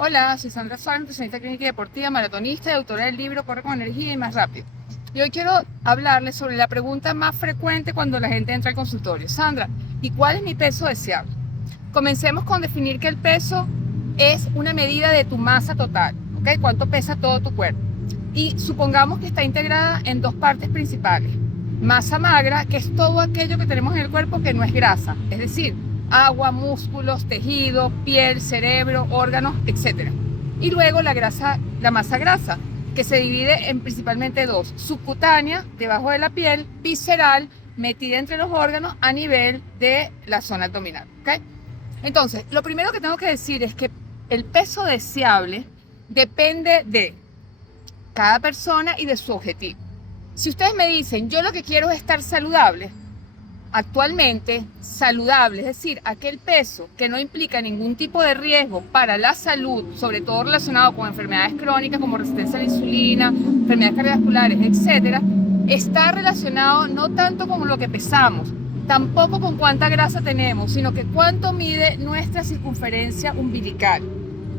Hola, soy Sandra Suárez, nutricionista clínica y deportiva, maratonista y autora del libro Corre con energía y más rápido. Y hoy quiero hablarles sobre la pregunta más frecuente cuando la gente entra al consultorio. Sandra, ¿y cuál es mi peso deseable? Comencemos con definir que el peso es una medida de tu masa total, ¿ok? ¿Cuánto pesa todo tu cuerpo? Y supongamos que está integrada en dos partes principales. Masa magra, que es todo aquello que tenemos en el cuerpo que no es grasa, es decir, agua, músculos, tejido, piel, cerebro, órganos, etc. Y luego la masa grasa, que se divide en principalmente dos: subcutánea, debajo de la piel; visceral, metida entre los órganos a nivel de la zona abdominal, ¿ok? Entonces, lo primero que tengo que decir es que el peso deseable depende de cada persona y de su objetivo. Si ustedes me dicen, yo lo que quiero es estar saludable, actualmente saludable, es decir, aquel peso que no implica ningún tipo de riesgo para la salud, sobre todo relacionado con enfermedades crónicas como resistencia a la insulina, enfermedades cardiovasculares, etcétera, está relacionado no tanto con lo que pesamos, tampoco con cuánta grasa tenemos, sino que cuánto mide nuestra circunferencia umbilical,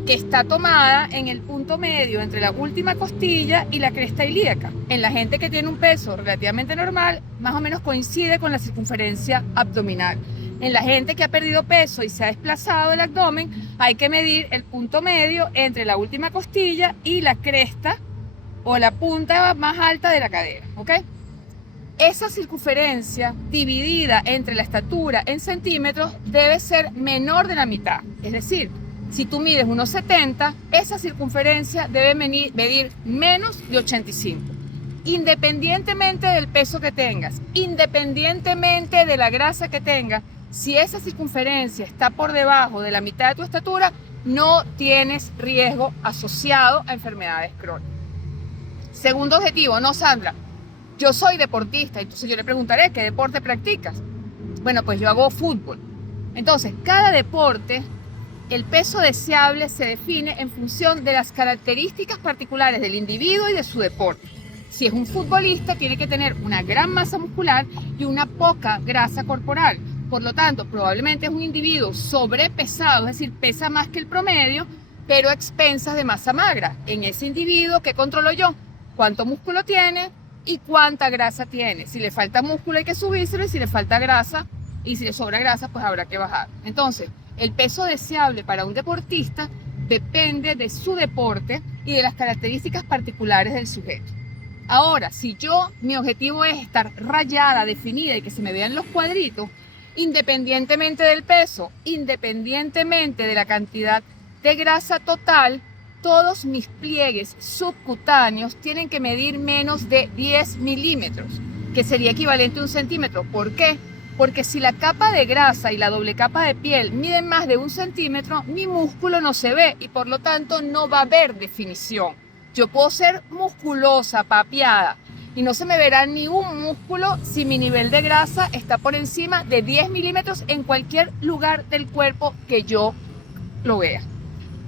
que está tomada en el punto medio entre la última costilla y la cresta ilíaca. En la gente que tiene un peso relativamente normal, más o menos coincide con la circunferencia abdominal. En la gente que ha perdido peso y se ha desplazado el abdomen, hay que medir el punto medio entre la última costilla y la cresta o la punta más alta de la cadera, ¿ok? Esa circunferencia dividida entre la estatura en centímetros debe ser menor de la mitad, es decir, si tú mides 1,70, esa circunferencia debe medir menos de 85. Independientemente del peso que tengas, independientemente de la grasa que tengas, si esa circunferencia está por debajo de la mitad de tu estatura, no tienes riesgo asociado a enfermedades crónicas. Segundo objetivo, no, Sandra, yo soy deportista, entonces yo le preguntaré, ¿qué deporte practicas? Bueno, pues yo hago fútbol. Entonces, cada deporte, el peso deseable se define en función de las características particulares del individuo y de su deporte. Si es un futbolista, tiene que tener una gran masa muscular y una poca grasa corporal. Por lo tanto, probablemente es un individuo sobrepesado, es decir, pesa más que el promedio, pero a expensas de masa magra. En ese individuo, ¿qué controlo yo? ¿Cuánto músculo tiene y cuánta grasa tiene? Si le falta músculo hay que subírselo, y si le falta grasa y si le sobra grasa, pues habrá que bajar. Entonces, el peso deseable para un deportista depende de su deporte y de las características particulares del sujeto. Ahora, si mi objetivo es estar rayada, definida y que se me vean los cuadritos, independientemente del peso, independientemente de la cantidad de grasa total, todos mis pliegues subcutáneos tienen que medir menos de 10 milímetros, que sería equivalente a 1 centímetro. ¿Por qué? Porque si la capa de grasa y la doble capa de piel miden más de 1 centímetro, mi músculo no se ve y por lo tanto no va a haber definición. Yo puedo ser musculosa, papeada, y no se me verá ni un músculo si mi nivel de grasa está por encima de 10 milímetros en cualquier lugar del cuerpo que yo lo vea.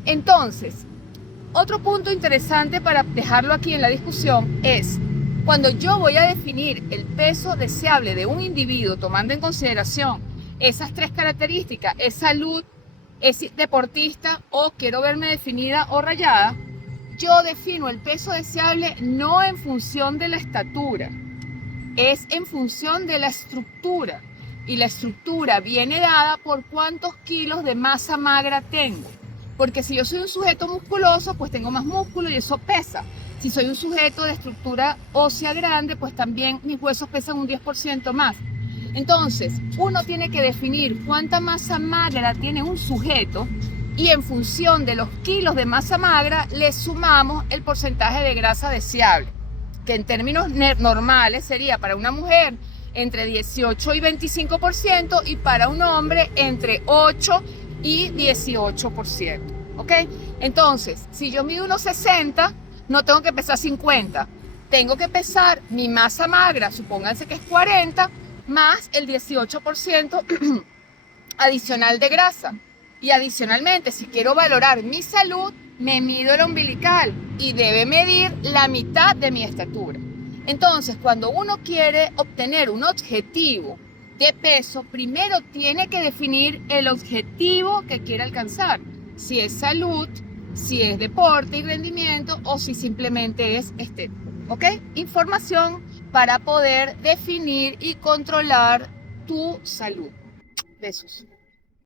Entonces, otro punto interesante para dejarlo aquí en la discusión es: cuando yo voy a definir el peso deseable de un individuo, tomando en consideración esas tres características, es salud, es deportista o quiero verme definida o rayada, yo defino el peso deseable no en función de la estatura, es en función de la estructura. Y la estructura viene dada por cuántos kilos de masa magra tengo. Porque si yo soy un sujeto musculoso, pues tengo más músculo y eso pesa. Si soy un sujeto de estructura ósea grande, pues también mis huesos pesan un 10% más. Entonces, uno tiene que definir cuánta masa magra tiene un sujeto y en función de los kilos de masa magra le sumamos el porcentaje de grasa deseable, que en términos normales sería para una mujer entre 18 y 25% y para un hombre entre 8 y 18%. ¿Ok? Entonces, si yo mido 1,60, no tengo que pesar 50. Tengo que pesar mi masa magra, supónganse que es 40, más el 18% adicional de grasa. Y adicionalmente, si quiero valorar mi salud, me mido el umbilical y debe medir la mitad de mi estatura. Entonces, cuando uno quiere obtener un objetivo de peso, primero tiene que definir el objetivo que quiere alcanzar. Si es salud, si es deporte y rendimiento o si simplemente es estético. ¿Ok? Información para poder definir y controlar tu salud. Besos.